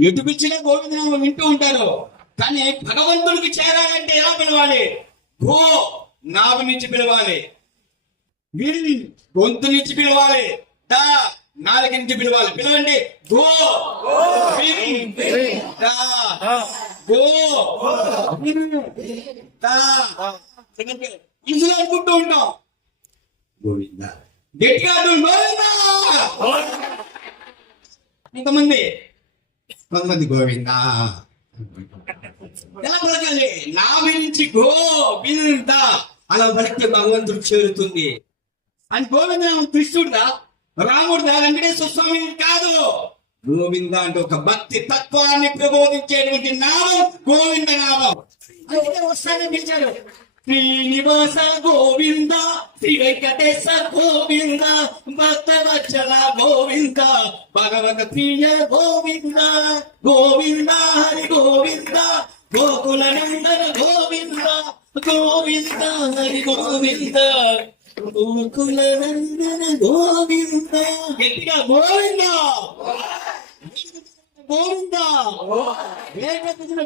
ఎటు పిలిచినా గోవిందనామం వింటూ ఉంటారు. కానీ భగవంతుడికి చేరాలంటే ఎలా పిలవాలి? గో నాభి నుంచి పిలవాలి. వీరిని గొంతు నుంచి పిలవాలి. దా నాలుక నుంచి పిలవాలి. పిలవండి. గో గో ఇది అనుకుంటూ ఉంటాం. గోవింద. గట్టిగా గోవిందా! ఇంతమంది కొంతమంది గోవింద. ఎలా పలకాలి నా నుంచి గో అలా పలికితే భగవంతుడు చేరుతుంది. అని గోవింద కృష్ణుడుదా రాముడుదా వెంకటేశ్వర స్వామి కాదు. గోవింద అంటే ఒక భక్తి తత్వాన్ని ప్రబోధించేటువంటి నామం గోవింద నామం. అందుకే వస్తానని పిలిచారు శ్రీనివాస గోవింద శ్రీ వెంకటేశ గోవింద భక్తవచ్చల గోవింద భగవత ప్రియ గోవింద గోవింద హరి గోవింద గోకుల నందన గోవింద గోవింద హరి గోవింద గోకుల నందన గోవింద. గట్టిగా గోవింద! గోవింద!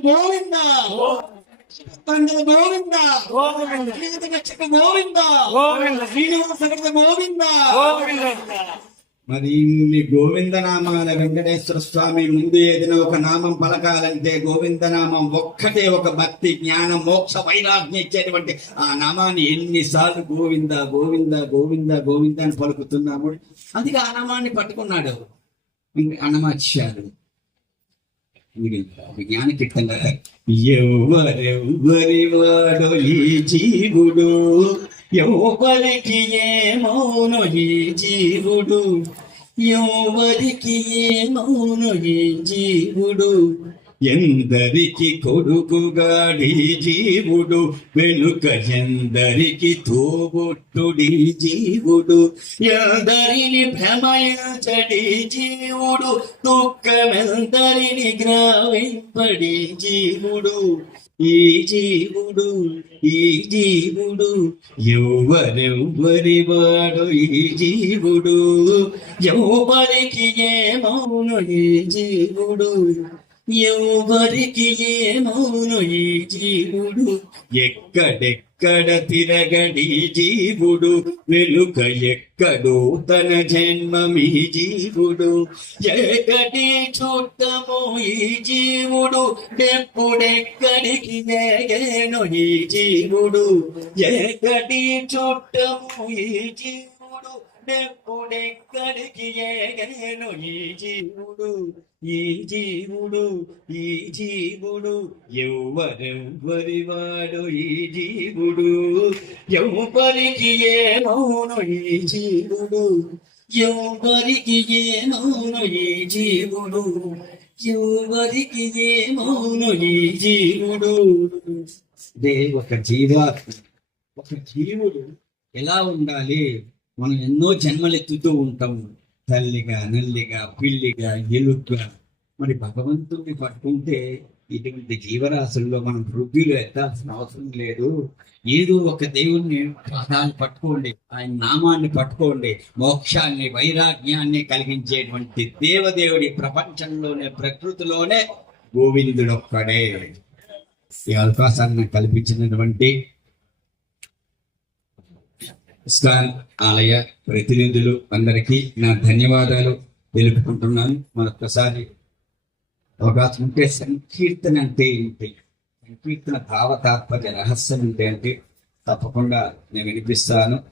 గోవింద! పండుగ గోవింద. గోవింద. రక్షక గోవింద. గోవింద. శ్రీనివాస గణప గోవింద. గోవింద. మరి ఇన్ని గోవింద నామాల వెంకటేశ్వర స్వామి ముందు ఏదైనా ఒక నామం పలకాలంటే గోవింద నామం ఒక్కటే ఒక భక్తి జ్ఞానం మోక్ష వైరాగ్యం ఇచ్చేటువంటి ఆ నామాన్ని ఎన్నిసార్లు గోవింద గోవింద గోవింద గోవింద అని పలుకుతున్నాము. అందుకే ఆ నామాన్ని పట్టుకున్నాడు. అన్నమాచారు జ్ఞానకీర్తన ఎవరెవ్వరి ఈ జీవుడు ఎవరికి ఏమౌను ఈ జీవుడు? ఎవరికి ఏమౌను ఈ జీవుడు? ఎందరికి కొడుకుగా జీవుడు వెనుక ఎందరికి తోబొట్టుడి జీవుడు. ఎందరిని భ్రమయించడి జీవుడు దుఃఖమెందరిని గ్రావింపడి జీవుడు. ఈ జీవుడు ఈ జీవుడు ఎవరెవ్వరి వాడు ఈ జీవుడు? ఎవరికి ఏమౌను ఈ జీవుడు? ఎవరికి ఏమౌను ఈ జీవుడు? ఎక్కడెక్కడ తిరగడి జీవుడు? వెనుక ఎక్కడో తన జన్మమి జీవుడు. ఎక్కడి చూడము ఈ జీవుడు? ఎప్పుడెక్కడికి వేగేను ఈ జీవుడు? ఎక్కడి చూడము ఈ జీవుడు? ఎప్పుడెక్కడికి ఏగేను ఈ జీవుడు ఈ జీవుడు ఈ జీవుడు. ఎవరెవ్వరి వాడు ఈ జీవుడు? ఎవరికి ఏమౌను ఈ జీవుడు? ఎవరికి ఏమౌను ఈ జీవుడు? ఎవరికి ఏమౌను ఈ జీవుడు? ఒక జీవాత్మ ఒక జీవుడు ఎలా ఉండాలి? మనం ఎన్నో జన్మలెత్తుతూ ఉంటాము తల్లిగా నల్లిగా పిల్లిగా ఎలుగ్గా మరి భగవంతుడిని పట్టుకుంటే ఇటువంటి జీవరాశుల్లో మనం వృద్ధిలో ఎత్తాల్సిన అవసరం లేదు. ఏదో ఒక దేవుణ్ణి పాదాలు పట్టుకోండి ఆయన నామాన్ని పట్టుకోండి మోక్షాన్ని వైరాగ్యాన్ని కలిగించేటువంటి దేవదేవుడి ప్రపంచంలోనే ప్రకృతిలోనే గోవిందుడొక్కడే. ఈ అవకాశాన్ని కల్పించినటువంటి ఇస్కాన్ ఆలయ ప్రతినిధులు అందరికీ నా ధన్యవాదాలు తెలుపుకుంటున్నాను. మరొకసారి అవకాశం ఉంటే సంకీర్తన అంటే ఏంటి? సంకీర్తన భావ తాత్పర్య రహస్యం అంటే అంటే తప్పకుండా నేను వినిపిస్తాను.